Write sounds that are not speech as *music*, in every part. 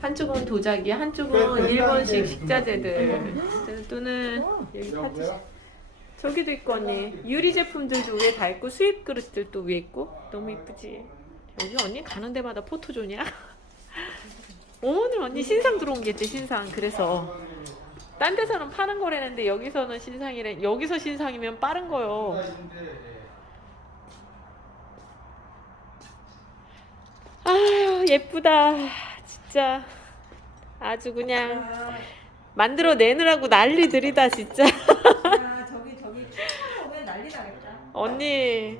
한쪽은 도자기, 한쪽은 일본식 식자재들. 진짜 또는 여기 파티. 저기도 있고 언니 유리 제품들도 위에 다 있고 수입 그릇들도 위에 있고 너무 이쁘지. 여기 언니 가는 데마다 포토존이야. *laughs* 오늘 언니 신상 들어온 게 있지 신상. 그래서 딴 데서는 파는 거라는데 여기서는 신상이래. 여기서 신상이면 빠른 거요. 아유 예쁘다. 진짜. 아주 그냥 만들어 내느라고 난리들이다 진짜. 아 저기 저기 춤 오면 난리 나겠다. 언니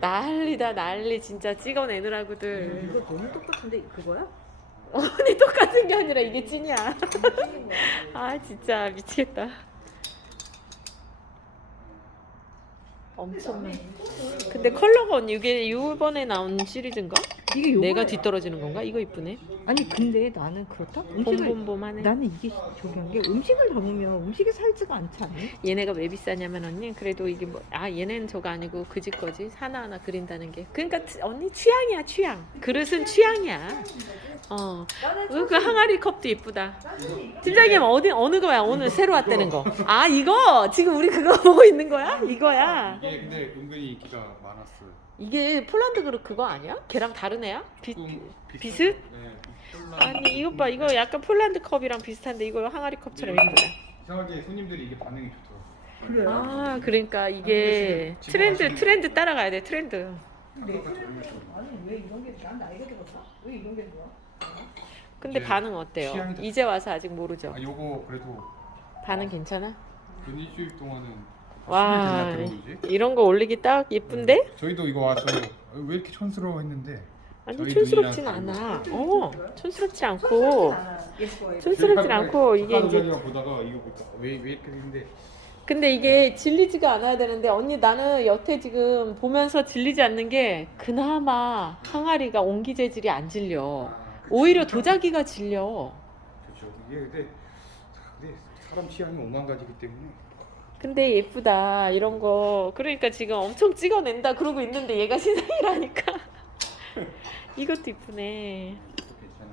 난리다 난리. 진짜 찍어내느라고들. 이거 너무 똑같은데 그거야? 언니 똑같은 게 아니라 이게 찐이야. 아 진짜 미치겠다 엄청 많 근데 컬러가 언니 이게 이번에 나온 시리즈인가? 이게 요거야. 내가 뒤떨어지는 건가? 이거 이쁘네 아니 근데 나는 그렇다. 음식을 봄봄봄하네 나는 이게 저기 한게 음식을 담으면 음식이 살지가 않지 않니? 얘네가 왜 비싸냐면 언니 그래도 이게 뭐 아 얘네는 저거 아니고 그집 거지 하나 하나 그린다는 게 그러니까 트- 언니 취향이야 취향 그릇은 취향이야 어. 그, 그 항아리 컵도 이쁘다. 팀장님 어디 어느 거야? 오늘 새로 왔다는 거 아 이거? 지금 우리 그거 *laughs* 보고 있는 거야? 이거야? 이게 근데 은근히 인기가 많았어요. 이게 폴란드 그릇 그거 아니야? 걔랑 다른 애야? 비, 조금 비슷? 네, 폴란드. 아니 이것 봐. 이거 약간 폴란드 컵이랑 비슷한데 이거 항아리 컵처럼 이쁘다 이상하게 손님들이 이게 반응이 좋더라고요. 그래요? 아 그러니까 이게 트렌드 트렌드 따라가야 돼 트렌드. 내 아니 왜 이런 게 난 나이가 들었나? 왜 이런 게 좋아? 근데 이제 반응 어때요? 취향이 다- 이제 와서 아직 모르죠. 아 요거 그래도 반응 괜찮아? 근 일주일 동안은 와 들어오지? 이런 거 올리기 딱 예쁜데? 저희도 이거 와서 왜 이렇게 촌스러워 했는데 아니 저희 촌스럽진 눈이랑 않아. 어 촌스럽지 않고 예뻐요. 촌스럽진 않고 이게 이제 보다가 이거 보다 왜왜 이렇게 됐는데 근데 이게 질리지가 않아야 되는데 언니 나는 여태 지금 보면서 질리지 않는 게 그나마 항아리가 옹기 재질이 안 질려. 아, 오히려 도자기가 질려. 그렇죠. 이게 근데 근데 사람 취향이 오만 가지기 때문에 근데 예쁘다 이런 거 그러니까 지금 엄청 찍어낸다 그러고 있는데 얘가 신상이라니까 *laughs* 이것도 이쁘네 또 괜찮아.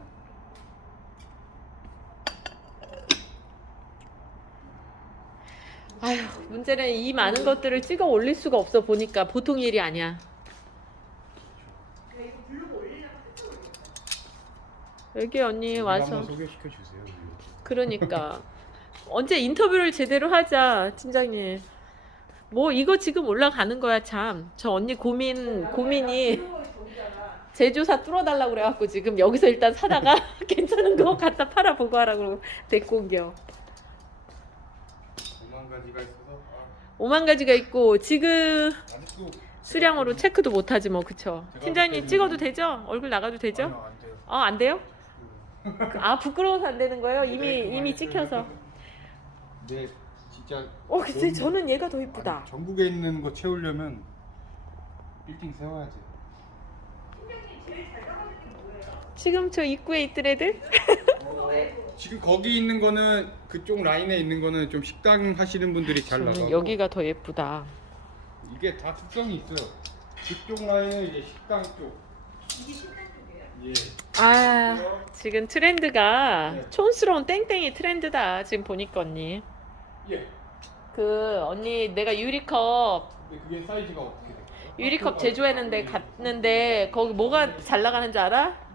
아휴 문제는 이 많은 것들을 찍어 올릴 수가 없어 보니까 보통 일이 아니야 여기 언니 와서 한번 소개시켜 주세요. 그러니까 *laughs* 언제 인터뷰를 제대로 하자 팀장님 뭐 이거 지금 올라가는 거야 참 저 언니 고민 고민이 제조사 뚫어달라고 그래갖고 지금 여기서 일단 사다가 *laughs* 괜찮은 거 갖다 팔아 보고 하라고 데리고 온겨 오만 가지가 있어서 아, 5만 가지가 있고 지금 아직도 수량으로 체크도 못하지 뭐 그쵸 팀장님 찍어도 되죠? 얼굴 나가도 되죠? 아니요, 안 돼요. 어 안 돼요? 아 부끄러워서 안 되는 거예요? 이미 이미 찍혀서 네, 진짜. 어 근데 너무- 저는 얘가 더 이쁘다 아니, 전국에 있는 거 채우려면 빌딩 세워야지. 지금 저 입구에 있던 애들? 지금 거기 있는 거는 그쪽 라인에 있는 거는 좀 식당 하시는 분들이 잘 저는 나가고 여기가 더 예쁘다 이게 다 특성이 있어요. 그쪽 라인은 이제 식당 쪽. 예. 아 지금 트렌드가 네. 촌스러운 땡땡이 트렌드다 지금 보니까 언니 예. 그 언니 내가 유리컵 근데 그게 사이즈가 어떻게 돼요? 유리컵 제조했는데 갔는데 거기 뭐가 잘 나가는 줄 알아?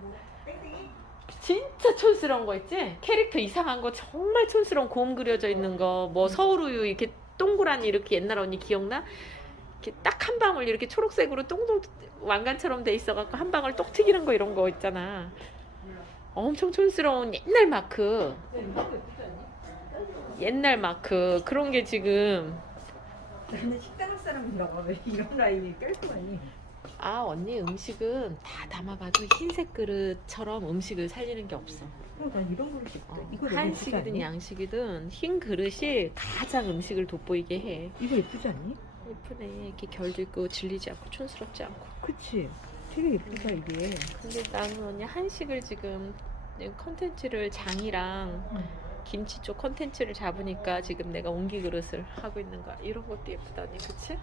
진짜 촌스러운 거 있지? 캐릭터 이상한 거 정말 촌스러운 곰 그려져 있는 거 뭐 서울 우유 이렇게 동그란 이렇게 옛날 언니 기억나? 이렇게 딱 한 방울 이렇게 초록색으로 똥똥 왕관처럼 돼 있어갖고 한 방울 똑 튀기는 거 이런 거 있잖아 엄청 촌스러운 옛날 마크 옛날 마크 그런 게 지금 나는 식당 할 사람인가 왜 이런 라인이 깔끔하니? 아 언니 음식은 다 담아봐도 흰색 그릇처럼 음식을 살리는 게 없어. 어, 난 이런 거를 싶다. 어, 이거 너무 예쁘지 한식이든 않니? 양식이든 흰 그릇이 가장 음식을 돋보이게 해. 이거 예쁘지 않니? 예쁘네. 이렇게 결도 있고 질리지 않고 촌스럽지 않고. 그치. 되게 예쁘다 이게. 근데 나는 언니 한식을 지금 컨텐츠를 장이랑 응. 김치 쪽 컨텐츠를 잡으니까 지금 내가 옹기 그릇을 하고 있는 거야. 이런 것도 예쁘다 언니, 그치?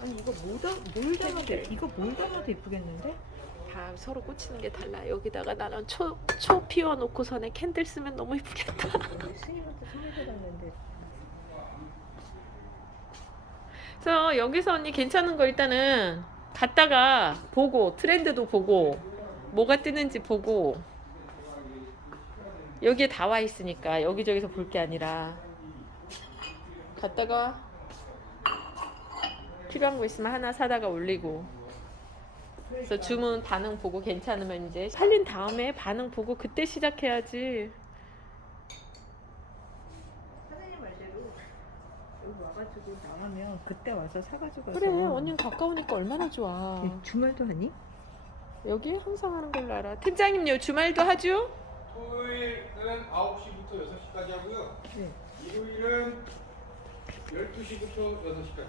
아니 이거 뭘, 담, 뭘 담아도 이거 뭘 담아도 예쁘겠는데? 다 서로 꽂히는 게 달라. 여기다가 나는 초, 초 피워놓고선에 캔들 쓰면 너무 이쁘겠다. 스님한테 소개해달랬는데 그래서 여기서 언니 괜찮은 거 일단은 갔다가 보고 트렌드도 보고 뭐가 뜨는지 보고 여기에 다 와 있으니까 여기저기서 볼 게 아니라 갔다가 필요한 거 있으면 하나 사다가 올리고. 그래서 주문 반응 보고 괜찮으면 이제 팔린 다음에 반응 보고 그때 시작해야지 사장님 말대로 여기 나가면 그때 와서 사가지고 그래 언니는 가까우니까 얼마나 좋아 예, 주말도 하니? 여기 항상 하는 걸로 알아 팀장님요 주말도 하죠? 토요일은 9시부터 6시까지 하고요. 네. 일요일은 12시부터 6시까지.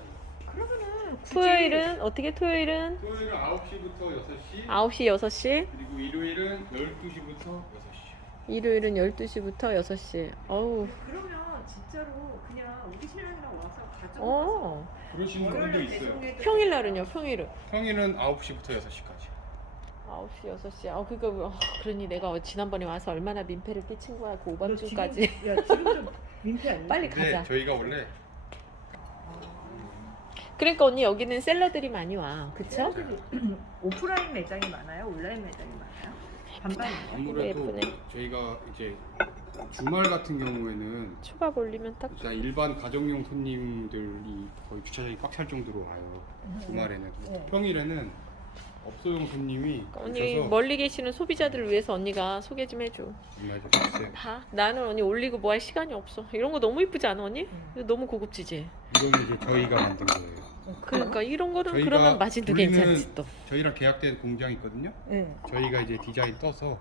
그러면은 굳이 토요일은 어떻게 토요일은 토요일은 9시부터 6시. 9시 6시 그리고 일요일은 12시부터 6시. 일요일은 12시부터 6시 어우 그러면 진짜로 그냥 우리 신랑이랑 와서 가지고 어 그러시는 분도 있어요. 평일날은요 평일은 평일은 9시부터 6시까지. 9시 6시 어 그거 어, 그러니 내가 지난번에 와서 얼마나 민폐를 끼친 거야 그너 오밤중까지 지금- 야 지금도 민폐 아니야? 빨리 네, 가자 저희가 원래 그러니까 언니 여기는 셀러들이 많이 와 그쵸? *clears throat* 오프라인 매장이 많아요? 온라인 매장이 많아요? 반반이에요? 아무래도 예쁘네. 저희가 이제 주말 같은 경우에는 초밥 올리면 딱 일단 일반 가정용 손님들이 거의 주차장이 꽉 찰 정도로 와요. 주말에는 네. 평일에는 업소용 손님이 언니 오셔서 멀리 계시는 소비자들을 위해서 언니가 소개 좀 해줘 정말 좀. 봐 나는 언니 올리고 뭐 할 시간이 없어 이런 거 너무 이쁘지 않아 언니? 음. 이거 너무 고급지지? 이거는 이제 저희가 만든 거예요. 그러니까 이런 거는 저희가 그러면 마진도 우리는 괜찮지 또 저희랑 계약된 공장이 있거든요. 네. 저희가 이제 디자인 떠서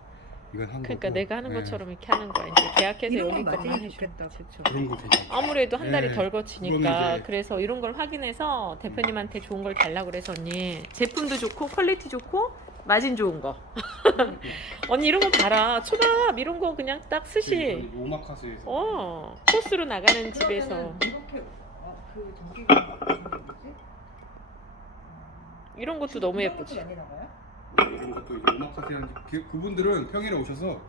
이건 한 그러니까 거고. 내가 하는 네. 것처럼 이렇게 하는 거야 이제 계약해서 이런 여기 건 것만 해줘 좋겠다 그쵸? 그런 거. 아무래도 한 달이 네. 덜 거치니까 이제- 그래서 이런 걸 확인해서 대표님한테 좋은 걸 달라고 그래서 언니 제품도 좋고 퀄리티 좋고 마진 좋은 거 *laughs* 언니 이런 거 봐라 초밥 이런 거 그냥 딱 스시 저희 오마카세에서 어 코스로 나가는 집에서 그러면은 이렇게 어, 그 전기가 뭐지? 이런 것도 너무 이런 예쁘지 것도 많이 나가요? 이런 것도 이제 집. 그, 그분들은 평일에 오셔서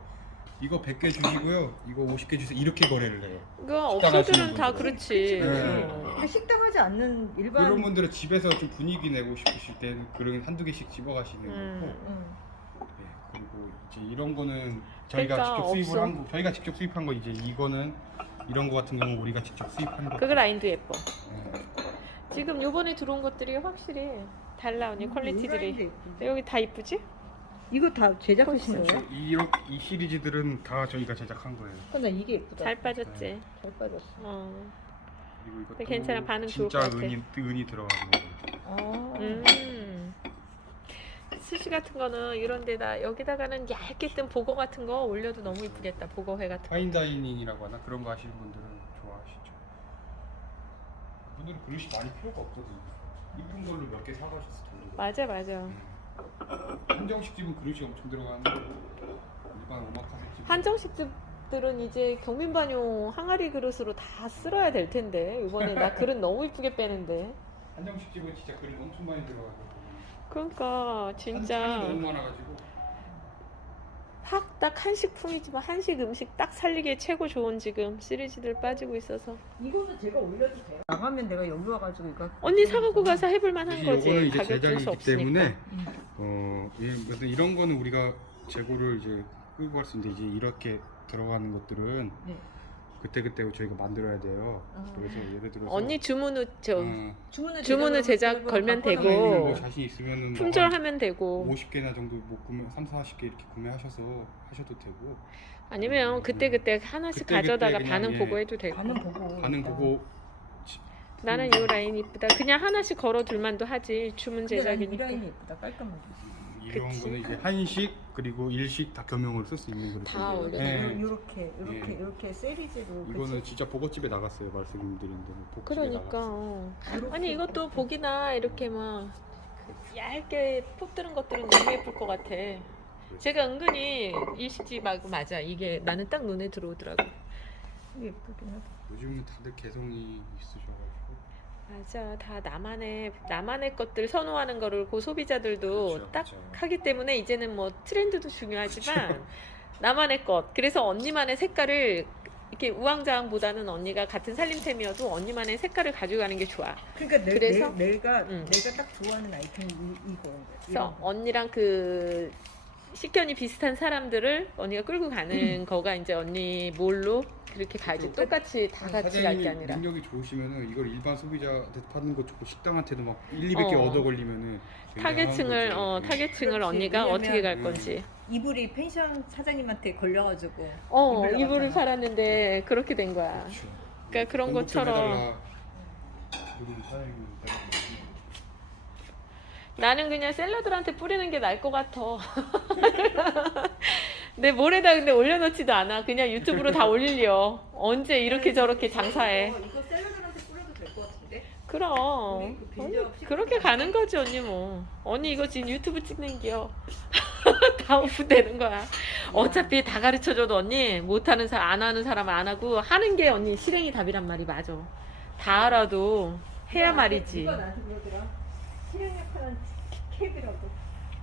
이거 100개 주시고요. 이거 50개 주세요. 이렇게 거래를 해요. 식당 업소들은 다. 그렇지 네. 어. 근데 식당 하지 않는 일반 그런 분들은 집에서 좀 분위기 내고 싶으실 때는 그런 한두 개씩 집어가시는 음. 거고 응. 네, 그리고 이제 이런 거는 저희가 그러니까 직접 수입을 없어. 한 거, 저희가 직접 수입한 거 이제 이거는 이런 거 같은 경우 우리가 직접 수입한 거. 그거 라인도 예뻐 네. 지금 요번에 들어온 것들이 확실히 달라 언니 퀄리티들이 온라인도 예쁘지. 여기 다 이쁘지? 이거 다 제작하신. 거예요? 이, 이 시리즈들은 다 저희가 제작한 거예요. 근데 이게 예쁘다. 잘 빠졌지 네. 잘 빠졌어. 어. 그리고 이것도 괜찮아, 반응 좋을 진짜 것 같아. 은이 은이 들어가는 거. 아. 음. 스시 같은 거는 이런 데다 여기다가는 얇게 뜬 보거 같은 거 올려도 너무 이쁘겠다 보거회 같은 거 파인 다이닝이라고 하나 그런 거 하시는 분들은 분들은 그릇이 많이 필요가 없거든요. 이쁜 걸로 몇 개 사가셔서 돌리고. 맞아 맞아 한정식 집은 그릇이 엄청 들어가는데 일반 오마카세 집 한정식 집들은 이제 경민 반용 항아리 그릇으로 다 쓸어야 될 텐데 이번에 나 *laughs* 그릇 너무 이쁘게 빼는데. 한정식 집은 진짜 그릇 엄청 많이 들어가고 그러니까 진짜. 한정이 너무 많아가지고 확 딱 한식품이지만 한식 음식 딱 살리기에 최고 좋은 지금 시리즈들 빠지고 있어서 이거는 제가 올려도 돼요? 나가면 내가 여기 와가지고 이거 언니 사갖고 가서 해볼 만한 거지 이거는 이제 가격 줄수 제작이기 없으니까 때문에 음. 어 이- 무슨 이런 거는 우리가 재고를 이제 끌고 갈 수 있는데 이제 이렇게 들어가는 것들은 네. 그때 그때 저희가 만들어야 돼요. 아. 그래서 예를 들어서 언니 주문 후저 어, 주문을 주문을 제작 걸면 되고. 선생님 뭐 자신 있으면은 뭐 품절하면 되고 50개나 정도 뭐 구매 3, 40개 이렇게 구매하셔서 하셔도 되고 아니면 그때 그때 하나씩 그때 가져다가 그때 반응 그냥, 보고 예. 해도 되고 반응 보고 반응. 보고 나는 이 라인 이쁘다 그냥 하나씩 걸어 둘만도 하지 주문 근데 제작이니까 라인이 예쁘다 깔끔하게 이런 그치. 거는 이제 한식 그리고 일식 다 겸용으로 쓸 수 있는 그릇. 다 올려. 네. 요렇게 요렇게 예. 요렇게 세리즈로 이거는 진짜 보고집에 나갔어요 복집에 그러니까 나갔어요. 어. 요렇게 아니 이것도 보기나 이렇게 막 얇게 푹 뜨는 것들은 너무 예쁠 것 같아 제가 은근히 일식집하고 맞아 이게 나는 딱 눈에 들어오더라고 예쁘긴 하다 요즘은 다들 개성이 있으셔가지고 맞아. 다 나만의 나만의 것들 선호하는 거를 고 소비자들도 그렇죠, 딱 그렇죠. 하기 때문에 이제는 뭐 트렌드도 중요하지만 *laughs* 나만의 것. 그래서 언니만의 색깔을 이렇게 우왕좌왕보다는 언니가 같은 살림템이어도 언니만의 색깔을 가져가는 게 좋아. 그러니까 내, 그래서? 내, 내가 응. 내가 딱 좋아하는 아이템이 이, 이거. 그래서. 언니랑 그 식견이 비슷한 사람들을 언니가 끌고 가는 거가 이제 언니 몰로 그렇게 가야지 똑같이 다 같이 갈 게 사장님이 아니라 능력이 좋으시면은 이걸 일반 소비자한테 파는 거 좋고 식당한테도 막 1, 200개 어. 얻어 걸리면은 타겟층을 어. 타겟층을 그렇지. 언니가 왜냐면- 어떻게 갈 음. 건지 이불이 펜션 사장님한테 걸려가지고 어 이불 이불을 나갔잖아. 팔았는데 그렇게 된 거야 그렇죠. 그러니까 그런 것처럼 해달라. 우리 사장님 나는 그냥 샐러드한테 뿌리는 게 나을 것 같아. *laughs* 내 몰에다 근데 올려놓지도 않아. 그냥 유튜브로 다 올리려. 언제 이렇게 저렇게 장사해? 이거, 이거 샐러드한테 뿌려도 될 것 같은데? 그럼. 그 언니, 그렇게 가는 거지 언니 뭐. 언니 이거 지금 유튜브 찍는 기요. *laughs* 다 오픈되는 거야. 어차피 다 가르쳐줘도 언니 못하는 사람 안 하는 사람 안 하고 하는 게 언니 실행이 답이란 말이 맞아. 다 알아도 해야 말이지. 누가 나한테 그러더라 실행력하는 캡이라고.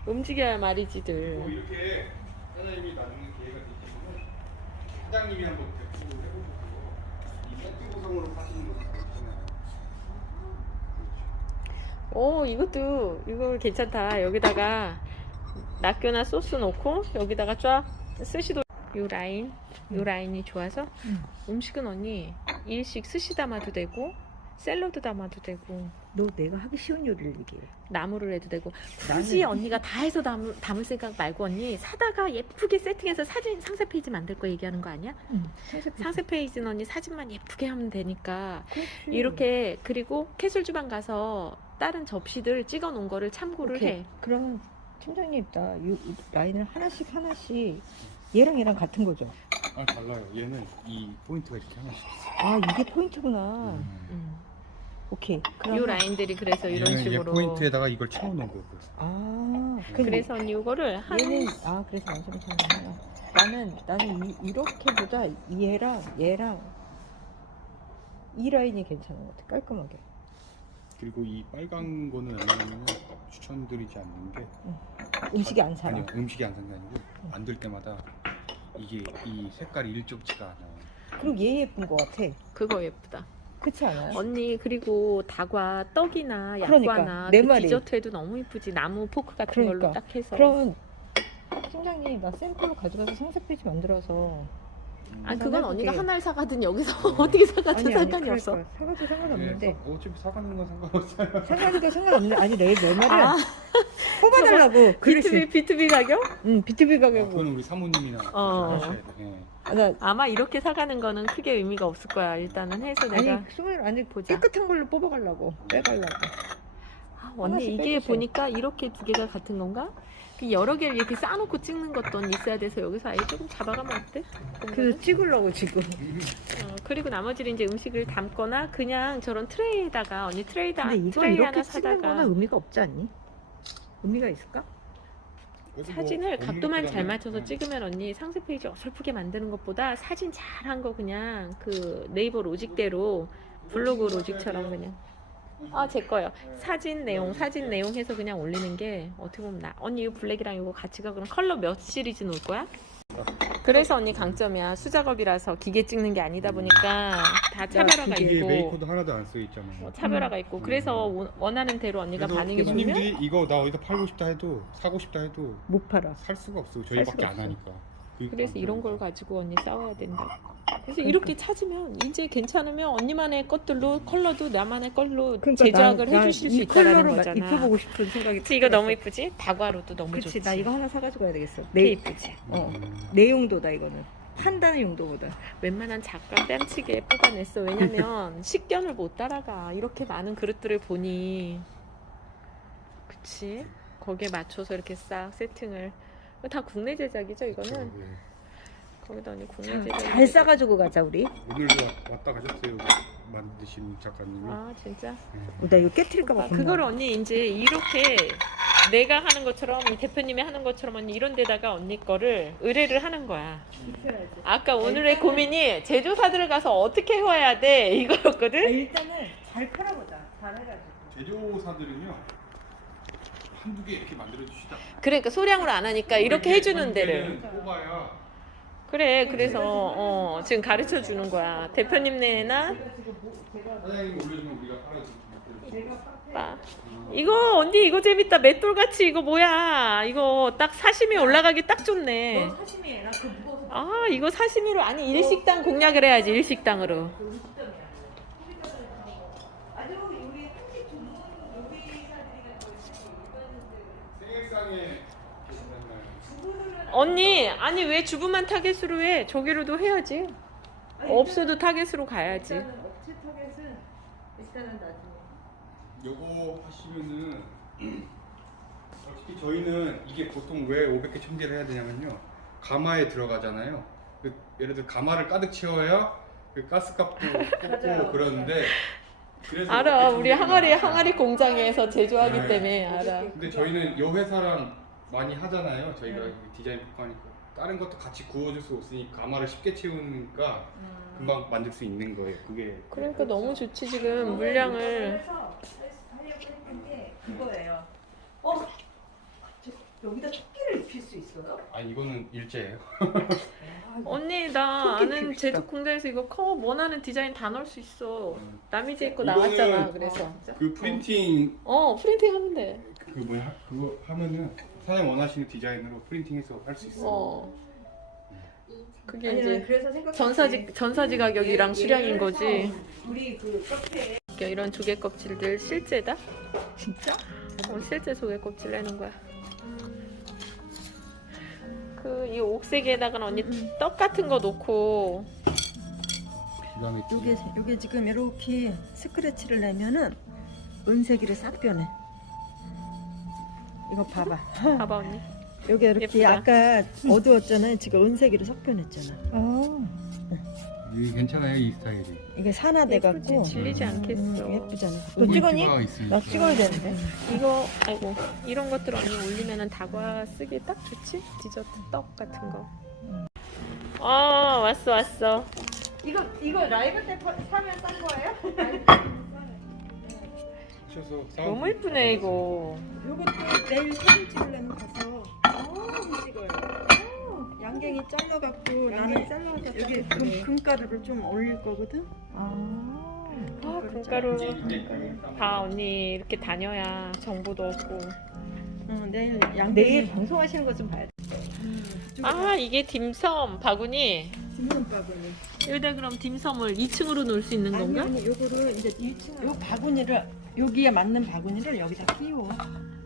움직여야 뭐 말이지들. 이렇게 사장님이 나중에 기회가 되시면 사장님이 한번 대표를 해보시고 이 세트 구성으로 파시는 것도 괜찮아요. 오 이것도 이거 괜찮다. 여기다가 낙교나 소스 넣고 여기다가 쫙 스시도. 요 라인 요 라인이 좋아서 응. 음식은 언니 일식 스시 담아도 되고 샐러드 담아도 되고 너 내가 하기 쉬운 요리를 얘기해 나무를 해도 되고 굳이 나는- 언니가 다 해서 담을, 담을 생각 말고 언니 사다가 예쁘게 세팅해서 사진 상세 페이지 만들 거 얘기하는 거 아니야? 응. 상세 페이지는 언니 사진만 예쁘게 하면 되니까 그렇지. 이렇게 그리고 캐술 주방 가서 다른 접시들 찍어 놓은 거를 참고를 오케이. 해. 그럼 팀장님 나이 라인을 하나씩 하나씩 얘랑 얘랑 같은 거죠? 아 달라요. 얘는 이 포인트가 이렇게 하나씩 있어요. 아 이게 포인트구나 음. 음. 오케이 이 그럼 라인들이 그래서 이런 얘는 식으로. 얘 포인트에다가 이걸 채워놓은 거고. 아 그럼 그래서 이거를 한 얘는 아 그래서 완전히 다르구나 나는 나는 이, 이렇게보다 얘랑 얘랑 이 라인이 괜찮은 것 같아 깔끔하게 그리고 이 빨간 거는 왜냐면 추천드리지 않는 게 음식이 안 살아 아니요 음식이 안 산게 아니고 만들 때마다 이게 이 색깔이 일정치가 않아요. 그리고 얘 예쁜 것 같아 그거 예쁘다. 그렇지 않아요? 언니 그리고 다과 떡이나 그러니까, 약과나 내 그 말이. 디저트에도 너무 이쁘지. 나무 포크 같은 그러니까. 걸로 딱 해서. 그럼 팀장님 나 샘플로 가져가서 상세 페이지 만들어서 아. 그건 언니가 하나를 사가든 여기서 어. *laughs* 어떻게 사가든 상관이 없어. 그러니까 사가도 상관없는데 네, 어차피 사가는 건 상관없어요. 상관도 상관없는데 아니 내, 내 말은 아 뽑아달라고 *laughs* 그렇지 비투비 가격? 응 비투비 아, 가격으로 그거는 우리 사모님이나 어. 하셔야 돼. 예. 아, 나 아마 이렇게 사가는 거는 크게 의미가 없을 거야. 일단은 해서 아니 내가 수면 아니 보자. 깨끗한 걸로 뽑아가려고 빼가려고 아, 언니 하나씩 이게 빼주세요. 보니까 이렇게 두 개가 같은 건가? 그 여러 개를 이렇게 쌓아놓고 찍는 것도 있어야 돼서 여기서 아예 조금 잡아가면 어때? 그 찍으려고 지금 어, 그리고 나머지는 이제 음식을 담거나 그냥 저런 트레이에다가 언니 트레이다 근데 이거 트레이 이렇게 하나 찍는 사다가 거는 의미가 없지 않니? 의미가 있을까? 뭐 사진을 각도만 잘 맞춰서 예. 찍으면 언니 상세 페이지 어설프게 만드는 것보다 사진 잘 한 거 그냥 그 네이버 로직대로 블로그 로직처럼 그냥 아 제 거요 사진 내용 사진 내용 해서 그냥 올리는 게 어떻게 보면 나 언니 이거 블랙이랑 이거 같이 가 그럼 컬러 몇 시리즈 놓을 거야? 그래서 언니 강점이야 수작업이라서 기계 찍는 게 아니다 보니까 다 차별화가 이게 있고 메이커도 하나도 안써 있잖아요. 어, 차별화가 있고 그래서 원- 원하는 대로 언니가 그래서 반응이 좋으면 손님들이 이거 나 어디서 팔고 싶다 해도 사고 싶다 해도 못 팔아 살 수가 없어. 살 저희밖에 수가 안 없어. 하니까. 그게 그래서 이런 걸. 가지고 언니 싸워야 된다고. 그래서 그러니까. 이렇게 찾으면 이제 괜찮으면 언니만의 것들로 컬러도 나만의 걸로 그러니까 제작을 나- 나 해주실 수이 있다는 거잖아. 입혀보고 싶은 생각이 그치 이거. 너무 이쁘지? 다과로도 너무 그치 좋지. 나 이거 하나 사가지고 가야 되겠어 내, 이쁘지. 어. 음. 내 용도다 이거는 판단의 용도보다 웬만한 작가 뺨치게 뽑아냈어. 왜냐면 *laughs* 식견을 못 따라가. 이렇게 많은 그릇들을 보니. 그치? 거기에 맞춰서 이렇게 싹 세팅을. 이거 다 국내 제작이죠 이거는? 예. 거기다 언니 국내 잘, 제작. 잘 싸가지고 가자 우리 오늘도 왔- 왔다 가셨어요. 만드신 작가님이. 아 진짜? 예. 어, 나 이거 깨트릴까봐 아, 그거를 언니 이제 이렇게 내가 하는 것처럼 이 대표님이 하는 것처럼 언니 이런 데다가 언니 거를 의뢰를 하는 거야. 입혀야지 아까 오늘의 고민이 제조사들을 가서 어떻게 해와야 돼 *laughs* 아, 이거였거든. 일단은 잘 팔아보자 제조사들은요 한두 개 이렇게 만들어 않아요. 그러니까 소량으로 안 하니까 이렇게 해주는 데를. 뽑아야 그래, 그래서 어, 지금 가르쳐 주는 거야. 대표님 내나 사장님 올려주면 우리가 팔아주고. 빠. 이거 언니 이거 재밌다. 맷돌 같이 이거 뭐야? 이거 딱 사시미 올라가기 딱 좋네. 사심이에요. 그 무거워서 아 이거 사시미로 아니 일식당 공략을 해야지 일식당으로. 아주 우리 한식 전문 요리사들이나 생일상에 계신다면 언니 아니 왜 주부만 타겟으로 해? 저기로도 해야지. 없어도 타겟으로 가야지. 일단은 업체 타겟은 일단은 나중에. 요거 하시면은 *clears throat* 솔직히 저희는 이게 보통 왜 500개 첨지를 해야 되냐면요 가마에 들어가잖아요 그 예를 들어 가마를 가득 채워야 그 가스값도 *laughs* 뽑고 그러는데 그래서 알아 500개 우리 항아리 많아요. 항아리 공장에서 제조하기 네. 때문에 알아. 근데 저희는 요 회사랑 많이 하잖아요 저희가 디자인 평가니까 다른 것도 같이 구워줄 수 없으니 가마를 쉽게 채우니까 금방 만들 수 있는 거예요 그게 그러니까 너무 좋지 지금 물량을. 그래서 하려고 했던 게 그거예요. 어? 저, 여기다 토끼를 입힐 수 있어요? 아 이거는 일제예요 *laughs* 언니 나 토끼 아는 핍시다. 제조 공장에서 이거 커 원하는 디자인 다 넣을 수 있어. 남이제 거 이거는- 나왔잖아 그래서. 그 프린팅 어 프린팅 하면 돼. 그 뭐야 그거 하면은 사장님 원하시는 디자인으로 프린팅해서 할 수 있어요. 어. 그게 아니, 이제 그래서 생각 전사지 전사지 가격이랑 수량인 거지. 우리 그 카페에 이런 조개 껍질들 실제다. 진짜? 어, 실제 조개 껍질 내는 거야. 그 이 옥색에다가 언니 떡 같은 거 놓고 기가 막히게. 요게 요게 지금 이렇게 스크래치를 내면은 은색이를 싹 변해. 이거 봐봐. 봐봐 언니. 요게 이렇게 예쁘다. 아까 어두웠잖아요. 지금 은색이로 싹 변했잖아. 이게 괜찮아요 이 스타일이. 이게 산화돼 갖고 예쁘지 질리지 않겠어. 음, 예쁘잖아. 너 있으니까. 되는데. 이거 아이고 이런 것들 언니 올리면은 다과 쓰기 딱 좋지? 디저트 떡 같은 거. 아 왔어 왔어. 이거 이거 라이브 때 파- 사면 싼 거예요? *laughs* 셔서 너무 이쁘네 이거. 요것도 내일 사진 찍으려면 가서 어, 찍어요. 양갱이 잘라갖고 나는 여기 금, 금가루를 좀 올릴 거거든. 아 금가루 금가루 네, 다 언니 이렇게 다녀야 정보도 얻고. 어, 내일 양갱이 내일 방송하시는 거 좀 봐야 돼. 아 이게 딤섬 바구니. dimsum바구니. 여기다 그럼 딤섬을 2층으로 놓을 수 있는 아니 건가? 아니 요거를 이제 1층 요 바구니를 여기에 맞는 바구니를 여기다 끼워.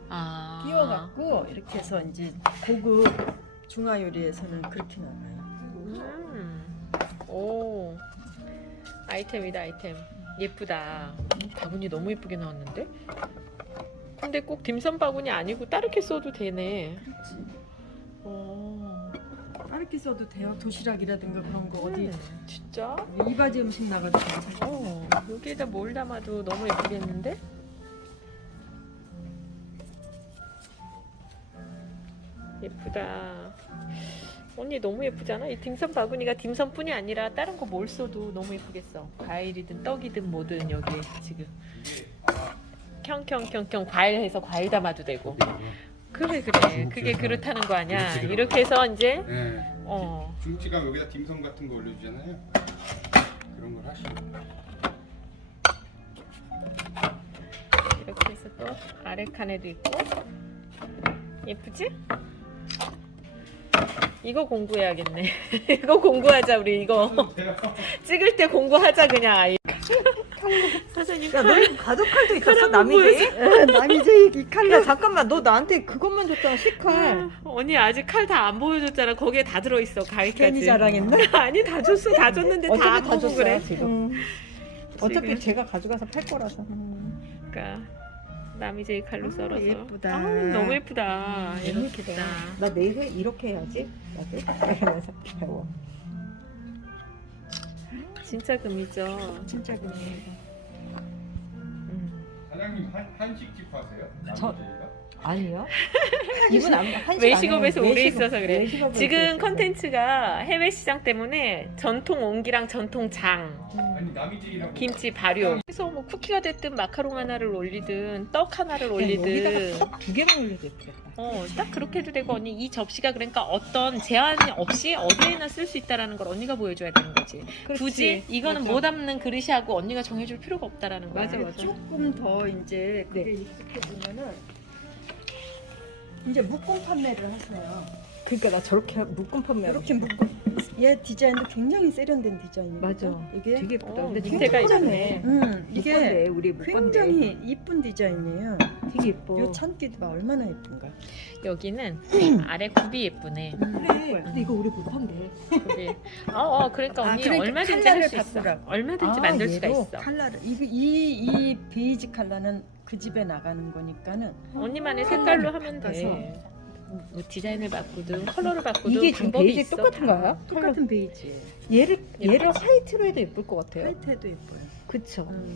아. 끼워갖고 이렇게 해서 이제 고급 중화 요리에서는 그렇게 나와요. 음. 오. 아이템이다 아이템. 예쁘다. 음, 바구니 너무 예쁘게 나왔는데? 근데 꼭 딤섬 바구니 아니고 따르게 써도 되네. 그렇지. 어. 이렇게 써도 돼요. 도시락이라든가 그런 거 어디 음, 진짜? 이바지 음식 나가도 괜찮아. 어. 여기에다 뭘 담아도 너무 예쁘겠는데? 예쁘다. 언니 너무 예쁘잖아. 이 딤섬 바구니가 딤섬뿐이 아니라 다른 거 뭘 써도 너무 예쁘겠어. 과일이든 떡이든 뭐든 여기 지금 켕켕켕켕 과일 해서 과일 담아도 되고. 그래 그래. 그게 그렇다는 거 아니야. 이렇게 해서 이제 네. 어 중국집가면 여기다 딤섬 같은 거 올려주잖아요. 그런 걸 하시면. 이렇게 해서 또 아래 칸에도 있고 예쁘지? 이거 공부해야겠네. *laughs* 이거 공부하자 우리 이거 찍을 때 공부하자 그냥 아이. 사장님 야, 너칼 가독칼도 있었어? 칼 한번 남이제이? 남이제 이 칼로 야, 잠깐만. 너 나한테 그것만 줬잖아, 식칼. 언니 아직 칼 다 안 보여줬잖아. 거기에 다 들어있어 가위까지. 괜히 자랑했나? *laughs* 아니 다 줬어 다 줬는데 다안 어차피 다 보고 줬어요, 그래. 지금. 어차피 지금. 제가 가져가서 팔 거라서. 그러니까 남이제이 칼로 썰어서. 예쁘다. 아우, 너무 예쁘다. 너무 이렇게 예쁘다. 다. 나 내일은 이렇게 해야지. 나도. 이러면서 배워. 진짜 금이죠. 진짜 그네. 음. 사장님 한, 한식집 하세요? 저- 남자애가? 아니요. *laughs* 이분 안 한식 외식업에서. 오래 외식업, 있어서 그래. 지금. 컨텐츠가 해외 시장 때문에 전통 옹기랑 전통 장, 남이들이라고 김치 발효. 그래서 뭐 쿠키가 됐든 마카롱 하나를 올리든 떡 하나를 야, 올리든 여기다가 떡두 개만 올려도 예쁘겠다. 어, 딱 그렇게 해도 되고 언니 이 접시가 그러니까 어떤 제한이 없이 어디에나 쓸 수 있다라는 걸 언니가 보여줘야 되는 거지. 그렇지. 굳이 이거는 맞아. 못 담는 그릇이하고 언니가 정해줄 필요가 없다라는 거야. 맞아, 맞아. 조금 더 이제 그게 네. 익숙해지면은 이제 묶음 판매를 하세요. 그러니까 나 저렇게 묶음 판매. 이렇게 묶음 얘 디자인도 굉장히 세련된 디자인이거든. 맞아. 이게 되게 예쁘다. 어, 근데 되게 있네. 음, 이게 이게 우리. 굉장히 이쁜 디자인이에요. 되게 예뻐. 요봐 얼마나 예쁜가. 여기는 아래 굽이 예쁘네. 그래. 근데 이거 우리 묶건데. 굽이. 어, 어 그러니까 아, 언니 그러니까 얼마든지 할 수 있어. 바꾸라고. 얼마든지 아, 만들 수가? 있어. 칼라를 이이 이 베이지 칼라는 그 집에 나가는 거니까는 언니만의 색깔로 하면. 돼. 뭐 디자인을 바꾸든 컬러를 바꾸든 이게 지금 방법이 베이지 있어. 똑같은 다. 거야? 똑같은 베이지. 얘를 얘를 예쁘지? 화이트로 해도 예쁠 것 같아요. 화이트도 예뻐요. 그쵸. 음.